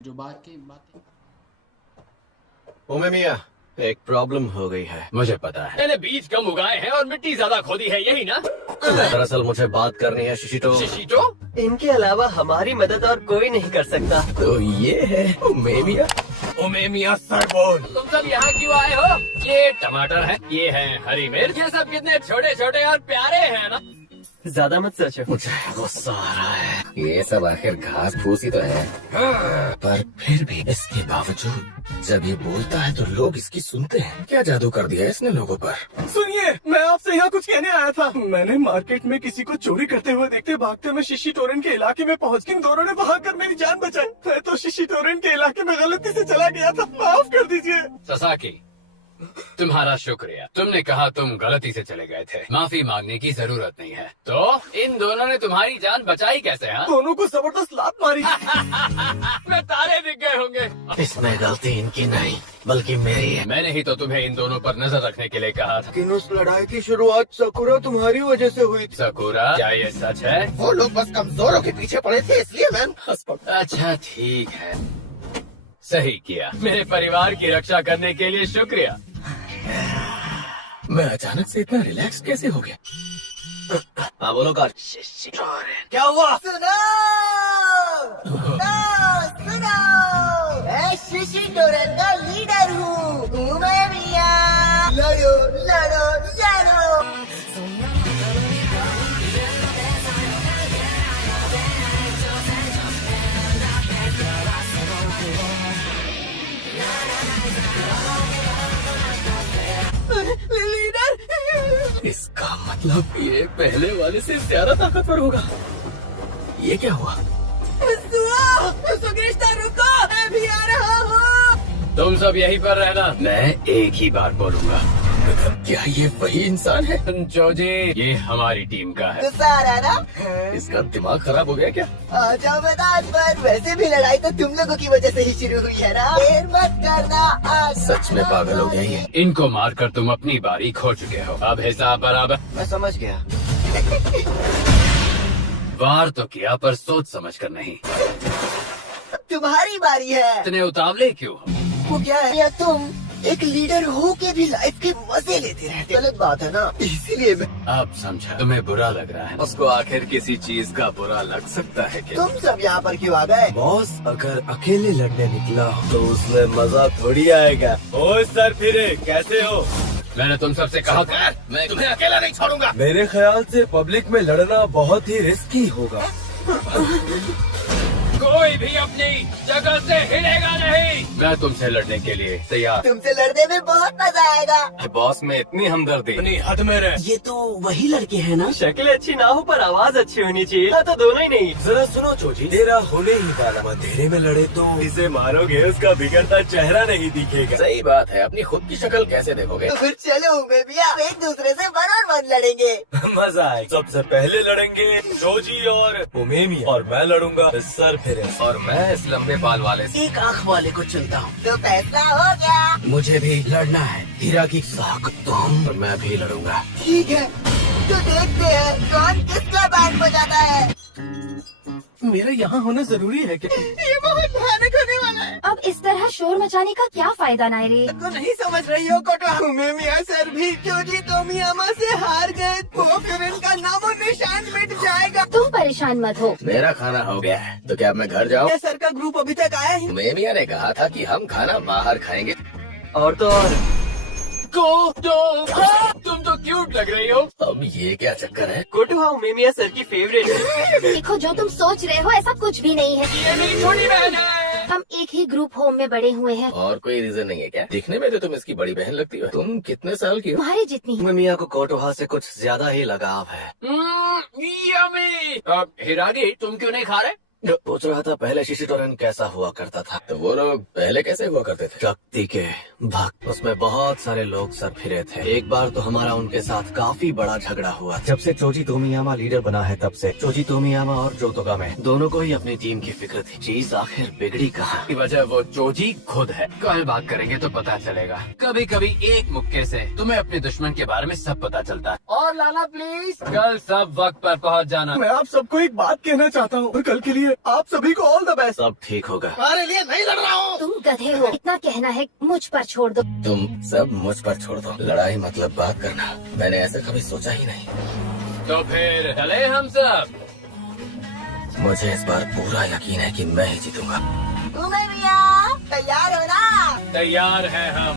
जो बातें ओमे मिया, एक प्रॉब्लम हो गई है। मुझे पता है, मैंने बीज कम उगाए हैं और मिट्टी ज्यादा खोदी है, यही ना? दरअसल मुझे बात करनी है शिशिटो। शिशिटो? इनके अलावा हमारी मदद और कोई नहीं कर सकता। तो ये है ओमे मिया। ओमे मिया सरबोन, तुम सब यहाँ क्यों आए हो? ये टमाटर है, ये है हरी मिर्च, ये सब कितने छोटे छोटे और प्यारे हैं ना? ज्यादा मत सोचो। मुझे गुस्सा आ रहा है। ये सब आखिर घास फूस ही तो है। पर फिर भी इसके बावजूद जब ये बोलता है तो लोग इसकी सुनते हैं। क्या जादू कर दिया है इसने लोगों पर? सुनिए, मैं आपसे यहाँ कुछ कहने आया था। मैंने मार्केट में किसी को चोरी करते हुए देखते भागते मैं शिशी टोरेंट के इलाके में पहुँच गई। दोनों ने भागकर मेरी जान बचाई। मैं तो शिशी टोरेंट के इलाके में गलती से चला गया था, माफ कर दीजिए। ससाकी, तुम्हारा शुक्रिया। तुमने कहा तुम गलती से चले गए थे, माफी मांगने की जरूरत नहीं है। तो इन दोनों ने तुम्हारी जान बचाई कैसे? हाँ? दोनों को जबरदस्त लात मारी। मैं तारे दिख गए होंगे। इसमें गलती इनकी नहीं बल्कि मेरी है। मैंने ही तो तुम्हें इन दोनों पर नजर रखने के लिए कहा था। लेकिन उस लड़ाई की शुरुआत सकुरा तुम्हारी वजह से हुई थी। सकुरा, क्या ये सच है? वो लोग बस कमजोरों के पीछे पड़े थे इसलिए मैं हंस पड़ा। अच्छा ठीक है, सही किया। मेरे परिवार की रक्षा करने के लिए शुक्रिया। मैं अचानक से इतना रिलैक्स कैसे हो गया? हाँ बोलो कार। क्या हुआ? सुनो मैं शिशी टोरेंट का लीडर हूँ। मैं मिया लड़ो लड़ो लड़ो। लीडर, इसका मतलब ये पहले वाले से ज्यादा ताकतवर होगा। ये क्या हुआ? सुगेश्ता रुको, मैं भी आ रहा हूँ। तुम सब यहीं पर रहना, मैं एक ही बार बोलूंगा। क्या ये वही इंसान है? जोजी, ये हमारी टीम का है। गुस्सा आ रहा है ना? इसका दिमाग खराब हो गया क्या? आ जाओ मैदान पर। वैसे भी लड़ाई तो तुम लोगों की वजह से ही शुरू हुई है ना। देर मत करना। आज सच में पागल हो गया ये। इनको मारकर तुम अपनी बारी खो चुके हो। अब हिसाब बराबर। मैं समझ गया। वार तो किया पर सोच समझ कर नहीं। तुम्हारी बारी है। इतने उतावले क्यों हो? वो क्या है, या तुम एक लीडर हो के भी लाइफ के मजे लेते रहते। गलत बात है ना, इसीलिए मैं। अब समझा, तुम्हें बुरा लग रहा है। उसको आखिर किसी चीज का बुरा लग सकता है क्या? तुम सब यहाँ पर क्यों आ गए? बॉस अगर अकेले लड़ने निकला तो उसमें मजा थोड़ी आएगा। ओ सर फिरे, कैसे हो? मैंने तुम सबसे कहा था मैं तुम्हें अकेला नहीं छोड़ूंगा। मेरे ख्याल से पब्लिक में लड़ना बहुत ही रिस्की होगा। कोई भी अपनी जगह से हिलेगा नहीं। मैं तुमसे लड़ने के लिए तैयार। तुमसे लड़ने में बहुत मजा आएगा। बॉस में इतनी हमदर्दी। अपनी हद में रह। ये तो वही लड़के हैं ना? शक्ल अच्छी ना हो पर आवाज अच्छी होनी चाहिए। तो दोनों ही नहीं। जरा सुनो चोजी, तेरा होने ही वाला अंधेरे में लड़े तो इसे मारोगे, उसका बिगड़ता चेहरा नहीं दिखेगा। सही बात है, अपनी खुद की शक्ल कैसे देखोगे? तो फिर चलो मैं भी एक दूसरे से 1-on-1 लड़ेंगे। मजा आए। सबसे पहले लड़ेंगे चोजी और उमेमी, और मैं लड़ूंगा सर फिरे। और मैं इस लंबे बाल वाले से। एक आँख वाले को चुनता हूँ। तो फैसला हो गया। मुझे भी लड़ना है। हीरा की साख तुम और मैं भी लड़ूंगा। ठीक है, तो देखते हैं कौन किसका बैंड बजाता है। मेरा यहाँ होना जरूरी है क्या? ये बहुत भयानक होने वाला है। अब इस तरह शोर मचाने का क्या फायदा नायरे? तो नहीं समझ रही हो कोटा? मिया सर भी चोजी तोमियामा से हार गए तो फिर इनका नामो निशान मिट जाएगा। तुम परेशान मत हो। मेरा खाना हो गया है, तो क्या अब मैं घर जाऊँ? ये सर का ग्रुप अभी तक आया ही। मेमिया ने कहा था कि हम खाना बाहर खाएंगे। और तो और तुम तो क्यूट लग रही हो। अब ये क्या चक्कर है? कोटुहा उमेमिया सर की फेवरेट है। देखो, जो तुम सोच रहे हो ऐसा कुछ भी नहीं है। ये मेरी छोटी बहन है। हम एक ही ग्रुप होम में बड़े हुए हैं। और कोई रीजन नहीं है क्या? दिखने में तो तुम इसकी बड़ी बहन लगती हो। तुम कितने साल की हो? तुम्हारे जितनी ही। उमेमिया को कोटुहा से कुछ ज्यादा ही लगाव है। यम्मी। हिरागी, तुम क्यों नहीं खा रहे? सोच रहा था पहले शिशी टोरेंट कैसा हुआ करता था। तो वो लोग पहले कैसे हुआ करते थे? शक्ति के भक्त, उसमें बहुत सारे लोग सर फिरे थे। एक बार तो हमारा उनके साथ काफी बड़ा झगड़ा हुआ। जब से चोजी तोमियामा लीडर बना है तब से चोजी तोमियामा और जोतोगामे दोनों को ही अपनी टीम की फिक्र थी। चीज आखिर बिगड़ी कहाँ? की वजह वो चोजी खुद है। कल बात करेंगे तो पता चलेगा। कभी कभी एक मुक्के से तुम्हें अपने दुश्मन के बारे में सब पता चलता है। और लाला प्लीज, कल सब वक्त पर पहुंच जाना। मैं आप सबको एक बात कहना चाहता हूँ, और कल के लिए लिए आप सभी को ऑल द बेस्ट। सब ठीक होगा। तुम्हारे लिए नहीं लड़ रहा हूँ। तुम गधे हो, इतना कहना है मुझ पर छोड़ दो। तुम सब मुझ पर छोड़ दो। लड़ाई मतलब बात करना, मैंने ऐसा कभी सोचा ही नहीं। तो फिर चले हम सब। मुझे इस बार पूरा यकीन है कि मैं ही जीतूंगा। तुम्हें भैया तैयार हो ना? तैयार हैं हम।